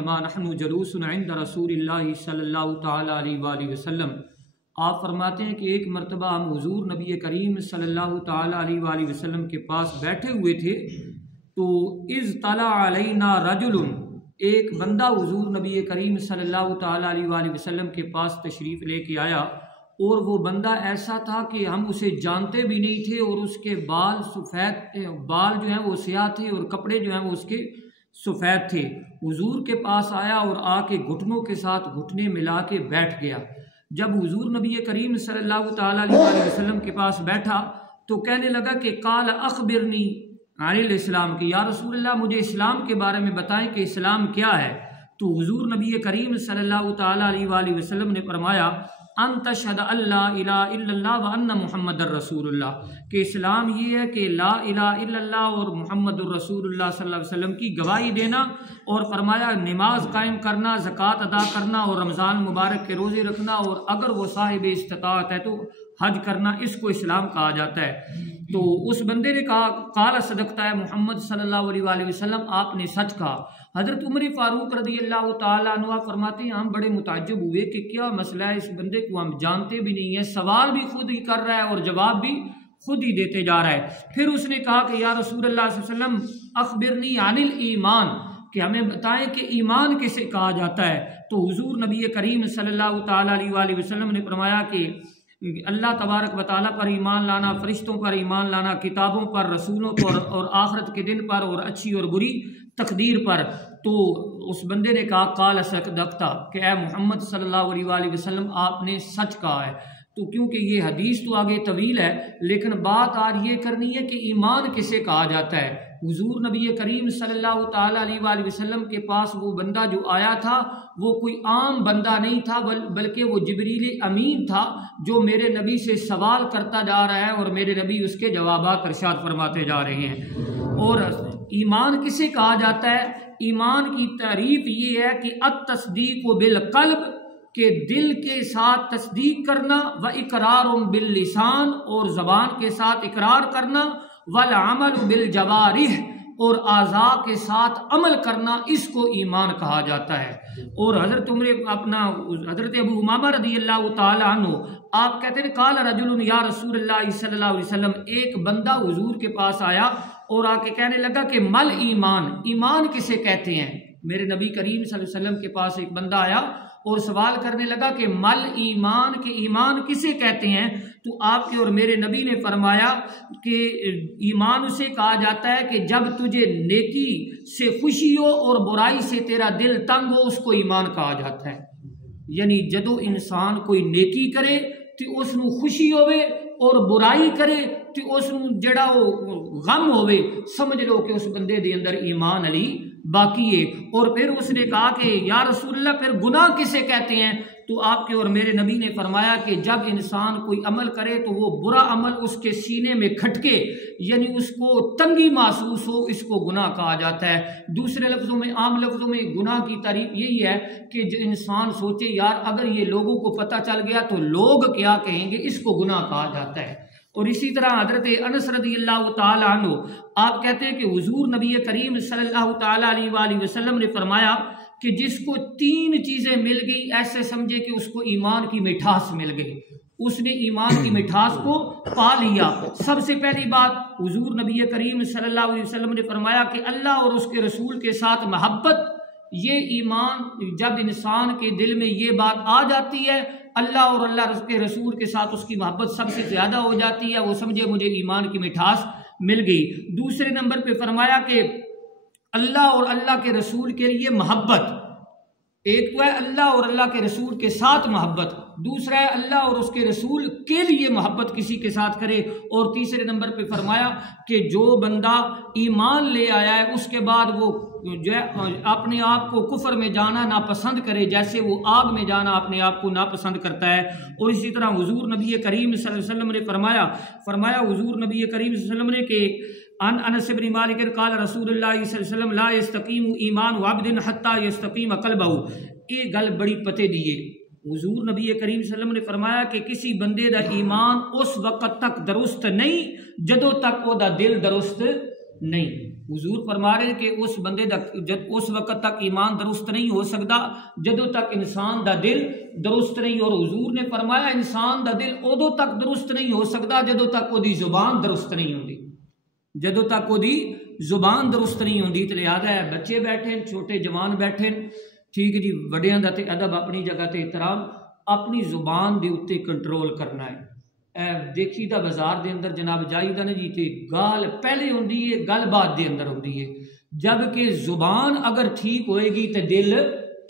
ما نحن جلوس عند رسول اللہ صلی اللہ تعالیٰ علیہ وآلہ وسلم۔ آپ فرماتے ہیں کہ ایک مرتبہ ہم حضور نبی کریم صلی اللہ تعالیٰ علیہ وآلہ وسلم کے پاس بیٹھے ہوئے تھے تو اذ طلع علینا رجل، ایک بندہ حضور نبی کریم صلی اللہ تعالیٰ علیہ وآلہ وسلم کے پاس تشریف لے کے آیا، اور وہ بندہ ایسا تھا کہ ہم اسے جانتے بھی نہیں تھے، اور اس کے بال سفید، بال جو ہیں وہ سیاہ تھے اور کپڑے جو ہیں وہ اس کے سفید تھے۔ حضور کے پاس آیا اور آ کے گھٹنوں کے ساتھ گھٹنے ملا کے بیٹھ گیا۔ جب حضور نبی کریم صلی اللہ تعالیٰ علیہ وآلہ وسلم کے پاس بیٹھا تو کہنے لگا کہ قال اخبرنی عن الاسلام، کہ یا رسول اللہ مجھے اسلام کے بارے میں بتائیں کہ اسلام کیا ہے۔ تو حضور نبی کریم صلی اللہ تعالیٰ علیہ وآلہ وسلم نے فرمایا ان تشہد ان لا الہ الا اللہ وان محمد الرسول اللہ، کہ اسلام یہ ہے کہ لا الہ الا اللہ اور محمد الرسول اللہ صلی اللہ علیہ وسلم کی گواہی دینا، اور فرمایا نماز قائم کرنا، زکوٰۃ ادا کرنا اور رمضان مبارک کے روزے رکھنا، اور اگر وہ صاحب استطاعت ہے تو حج کرنا، اس کو اسلام کہا جاتا ہے۔ تو اس بندے نے کہا قال صدقت ہے محمد صلی اللہ علیہ وآلہ وسلم، آپ نے سچ کہا۔ حضرت عمر فاروق رضی اللہ تعالیٰ عنہ فرماتے ہیں ہم بڑے متعجب ہوئے کہ کیا مسئلہ ہے، اس بندے کو ہم جانتے بھی نہیں ہیں، سوال بھی خود ہی کر رہا ہے اور جواب بھی خود ہی دیتے جا رہا ہے۔ پھر اس نے کہا کہ یا رسول اللہ صلی اللہ علیہ وسلم اخبرنی عن الایمان، کہ ہمیں بتائیں کہ ایمان کسے کہا جاتا ہے۔ تو حضور نبی کریم صلی اللہ تعالیٰ علیہ وآلہ وسلم نے فرمایا کہ اللہ تبارک و تعالیٰ پر ایمان لانا، فرشتوں پر ایمان لانا، کتابوں پر، رسولوں پر، اور آخرت کے دن پر، اور اچھی اور بری تقدیر پر۔ تو اس بندے نے کہا قال صدقت، کہ اے محمد صلی اللہ علیہ وآلہ وسلم آپ نے سچ کہا ہے۔ تو کیونکہ یہ حدیث تو آگے طویل ہے، لیکن بات آج یہ کرنی ہے کہ ایمان کسے کہا جاتا ہے۔ حضور نبی کریم صلی اللہ تعالیٰ علیہ وآلہ وسلم کے پاس وہ بندہ جو آیا تھا وہ کوئی عام بندہ نہیں تھا، بلکہ وہ جبریل امین تھا جو میرے نبی سے سوال کرتا جا رہا ہے، اور میرے نبی اس کے جوابات ارشاد فرماتے جا رہے ہیں۔ اور ایمان کسے کہا جاتا ہے؟ ایمان کی تعریف یہ ہے کہ التصدیق بالقلب، کہ دل کے ساتھ تصدیق کرنا، و اقرار باللسان، اور زبان کے ساتھ اقرار کرنا، والعمل بالجوارح، اور اعضاء کے ساتھ عمل کرنا، اس کو ایمان کہا جاتا ہے۔ اور حضرت ابو امامہ رضی اللہ تعالیٰ عنہ آپ کہتے ہیں قال رجل یا رسول اللہ صلی اللہ علیہ وسلم، ایک بندہ حضور کے پاس آیا اور آ کے کہنے لگا کہ مل ایمان، ایمان کسے کہتے ہیں؟ میرے نبی کریم صلی اللہ علیہ وسلم کے پاس ایک بندہ آیا اور سوال کرنے لگا کہ مل ایمان، کہ ایمان کسے کہتے ہیں؟ تو آپ کے اور میرے نبی نے فرمایا کہ ایمان اسے کہا جاتا ہے کہ جب تجھے نیکی سے خوشی ہو اور برائی سے تیرا دل تنگ ہو، اس کو ایمان کہا جاتا ہے۔ یعنی جدو انسان کوئی نیکی کرے تو اس نو خوشی ہوئے، اور برائی کرے تو اس نو جڑا وہ غم ہوئے، سمجھ لو کہ اس بندے دے اندر ایمان علی باقی ہے۔ اور پھر اس نے کہا کہ یا رسول اللہ پھر گناہ کسے کہتے ہیں؟ تو آپ کے اور میرے نبی نے فرمایا کہ جب انسان کوئی عمل کرے تو وہ برا عمل اس کے سینے میں کھٹکے، یعنی اس کو تنگی محسوس ہو، اس کو گناہ کہا جاتا ہے۔ دوسرے لفظوں میں، عام لفظوں میں گناہ کی تعریف یہی ہے کہ جو انسان سوچے یار اگر یہ لوگوں کو پتہ چل گیا تو لوگ کیا کہیں گے، اس کو گناہ کہا جاتا ہے۔ اور اسی طرح حضرت انس رضی اللہ تعالیٰ عنہ آپ کہتے ہیں کہ حضور نبی کریم صلی اللہ تعالیٰ علیہ وآلہ وسلم نے فرمایا کہ جس کو 3 چیزیں مل گئی ایسے سمجھے کہ اس کو ایمان کی مٹھاس مل گئی، اس نے ایمان کی مٹھاس کو پا لیا۔ سب سے پہلی بات حضور نبی کریم صلی اللہ علیہ وسلم نے فرمایا کہ اللہ اور اس کے رسول کے ساتھ محبت، یہ ایمان جب انسان کے دل میں یہ بات آ جاتی ہے، اللہ اور اللہ کے رسول کے ساتھ اس کی محبت سب سے زیادہ ہو جاتی ہے، وہ سمجھے مجھے ایمان کی مٹھاس مل گئی۔ دوسرے نمبر پہ فرمایا کہ اللہ اور اللہ کے رسول کے لیے محبت، ایک تو ہے اللہ اور اللہ کے رسول کے ساتھ محبت، دوسرا ہے اللہ اور اس کے رسول کے لیے محبت کسی کے ساتھ کرے، اور تیسرے نمبر پہ فرمایا کہ جو بندہ ایمان لے آیا ہے اس کے بعد وہ جو ہے اپنے آپ کو کفر میں جانا ناپسند کرے، جیسے وہ آگ میں جانا اپنے آپ کو ناپسند کرتا ہے۔ اور اسی طرح حضور نبی کریم صلی اللہ علیہ وسلم نے فرمایا حضور نبی کریم صلی اللہ علیہ وسلم نے کہ انس بن مالک قال رسول اللہ صلی اللہ علیہ وسلم لا یستقیم ایمان عبد حتی یستقیم قلبہ، یہ گل بڑی پتے دیے۔ حضور نبی کریم صلی اللہ علیہ وسلم نے فرمایا کہ کسی بندے دا ایمان اس وقت تک درست نہیں جدوں تک وہ دا دل درست نہیں۔ حضور فرما رہے ہیں کہ اس بندے دا اس وقت تک ایمان درست نہیں ہو سکتا جدوں تک انسان دا دل درست نہیں، اور حضور نے فرمایا انسان دا دل ادو تک درست نہیں ہو سکتا جدوں تک وہ زبان درست نہیں ہوندی، جدوں تک وہ زبان درست نہیں ہوندی۔ تو لہذا ہے بچے بیٹھے چھوٹے جوان بیٹھے، ٹھیک ہے جی، وڈیاں دا تے ادب اپنی جگہ تے احترام، اپنی زبان دے اوتے کنٹرول کرنا ہے۔ دیکھی دا بازار دے اندر جناب جائی دا نا جی، تے گال پہلے ہوندی ہے، گل بعد دے اندر ہوندی ہے، جبکہ زبان اگر ٹھیک ہوئے گی تے دل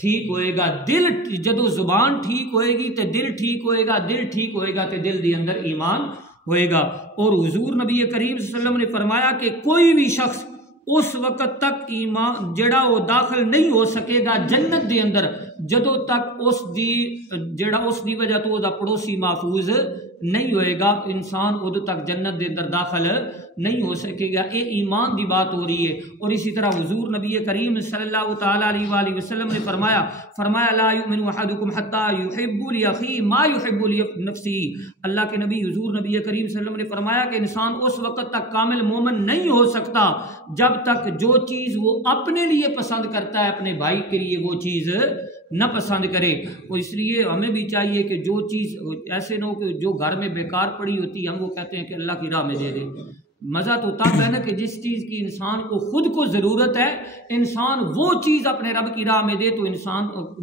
ٹھیک ہوئے گا، دل جدو زبان ٹھیک ہوئے گی تے دل ٹھیک ہوئے گا، دل ٹھیک ہوئے گا تے دل دے اندر ایمان ہوئے گا۔ اور حضور نبی کریم صلی اللہ علیہ وسلم نے فرمایا کہ کوئی بھی شخص اس وقت تک ایمان جڑا وہ داخل نہیں ہو سکے گا جنت دے اندر جدو تک اس دی وجہ تو دا پڑوسی محفوظ نہیں ہوئے گا، انسان ادو تک جنت دے اندر داخل نہیں ہو سکے گا۔ یہ ایمان دی بات ہو رہی ہے۔ اور اسی طرح حضور نبی کریم صلی اللہ تعالی علیہ وآلہ وسلم نے فرمایا لا یؤمن احدکم حتی یحب لاخیہ ما یحب لنفسہ۔ اللہ کے نبی حضور نبی کریم صلی اللہ علیہ وسلم نے فرمایا کہ انسان اس وقت تک کامل مومن نہیں ہو سکتا جب تک جو چیز وہ اپنے لیے پسند کرتا ہے اپنے بھائی کے لیے وہ چیز نہ پسند کرے۔ اور اس لیے ہمیں بھی چاہیے کہ جو چیز ایسے نہ ہو کہ جو گھر میں بیکار پڑی ہوتی ہے ہم وہ کہتے ہیں کہ اللہ کی راہ میں دے دے۔ مزہ تو تب ہے نا کہ جس چیز کی انسان کو خود کو ضرورت ہے انسان وہ چیز اپنے رب کی راہ میں دے تو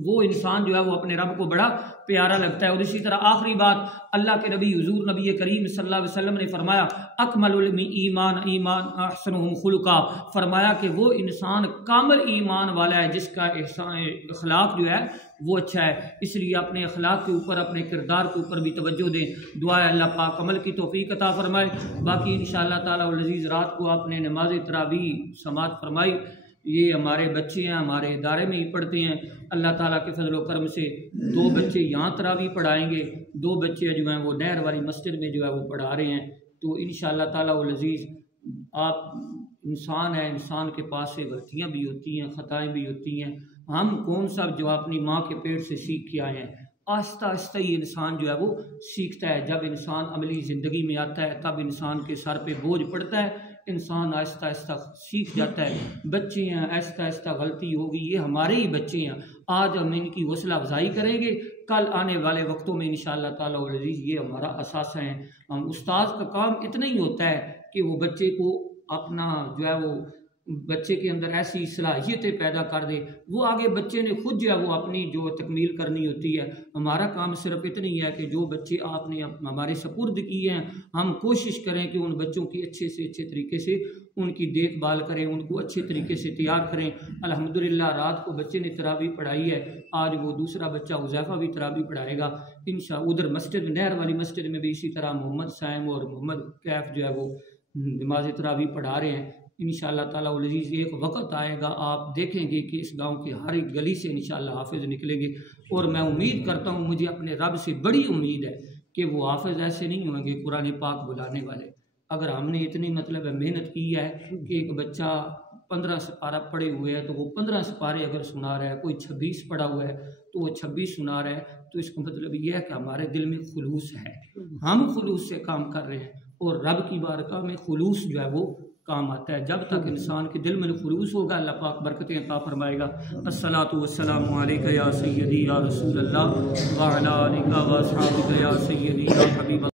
وہ انسان جو ہے وہ اپنے رب کو بڑا پیارا لگتا ہے۔ اور اسی طرح آخری بات اللہ کے نبی حضور نبی کریم صلی اللہ علیہ وسلم نے فرمایا اکمل ایمان احسنہم خلقا، فرمایا کہ وہ انسان کامل ایمان والا ہے جس کا اخلاق جو ہے وہ اچھا ہے۔ اس لیے اپنے اخلاق کے اوپر اپنے کردار کے اوپر بھی توجہ دیں۔ دعا ہے اللہ پاک عمل کی توفیق عطا فرمائے۔ باقی انشاءاللہ تعالی العزیز رات کو آپ نے نماز تراویح سماعت فرمائی، یہ ہمارے بچے ہیں ہمارے ادارے میں ہی پڑھتے ہیں، اللہ تعالیٰ کے فضل و کرم سے 2 بچے یہاں تراویح پڑھائیں گے، 2 بچے جو ہیں وہ نہر والی مسجد میں جو ہے وہ پڑھا رہے ہیں۔ تو انشاءاللہ تعالیٰ العزیز آپ انسان ہیں، انسان کے پاس سے غلطیاں بھی ہوتی ہیں، خطائیں بھی ہوتی ہیں۔ ہم کون سا جو اپنی ماں کے پیٹ سے سیکھ کے آئے ہیں، آہستہ آہستہ ہی انسان جو ہے وہ سیکھتا ہے۔ جب انسان عملی زندگی میں آتا ہے تب انسان کے سر پہ بوجھ پڑتا ہے، انسان آہستہ آہستہ سیکھ جاتا ہے۔ بچے ہیں آہستہ آہستہ غلطی ہوگی، یہ ہمارے ہی بچے ہیں، آج ہم ان کی حوصلہ افزائی کریں گے، کل آنے والے وقتوں میں انشاءاللہ تعالیٰ العزیز یہ ہمارا اثاثہ ہے۔ ہم استاذ کا کام اتنا ہی ہوتا ہے کہ وہ بچے کو اپنا جو ہے وہ بچے کے اندر ایسی صلاحیتیں پیدا کر دے، وہ آگے بچے نے خود جو ہے وہ اپنی جو تکمیل کرنی ہوتی ہے۔ ہمارا کام صرف اتنا ہی ہے کہ جو بچے آپ نے ہمارے سپرد کیے ہیں ہم کوشش کریں کہ ان بچوں کی اچھے سے اچھے طریقے سے ان کی دیکھ بھال کریں، ان کو اچھے طریقے سے تیار کریں۔ الحمدللہ رات کو بچے نے تراویح پڑھائی ہے، آج وہ دوسرا بچہ حذیفہ بھی تراویح پڑھائے گا انشاءاللہ۔ ادھر مسجد نہر والی مسجد میں بھی اسی طرح محمد سائم اور محمد کیف جو ہے وہ نماز تراویح پڑھا رہے ہیں۔ انشاءاللہ تعالیٰ العزیز ایک وقت آئے گا آپ دیکھیں گے کہ اس گاؤں کے ہر ایک گلی سے انشاءاللہ حافظ نکلیں گے، اور میں امید کرتا ہوں، مجھے اپنے رب سے بڑی امید ہے کہ وہ حافظ ایسے نہیں ہوں گے قرآن پاک بلانے والے۔ اگر ہم نے اتنی محنت کی ہے کہ ایک بچہ 15 سپارہ پڑھے ہوئے ہے تو وہ 15 سپارے اگر سنا رہا ہے، کوئی 26 پڑھا ہوا ہے تو وہ 26 سنا رہا ہے، تو اس کا مطلب یہ ہے کہ ہمارے دل میں خلوص ہے، ہم خلوص سے کام کر رہے ہیں، اور رب کی بارگاہ میں خلوص جو ہے وہ کام آتا ہے۔ جب تک انسان کے دل میں خلوص ہوگا اللہ پاک برکتیں عطا فرمائے گا۔ الصلاۃ والسلام علیک یا سیدی یا رسول اللہ وعلی آلک و اصحابک یا سیدی یا حبیب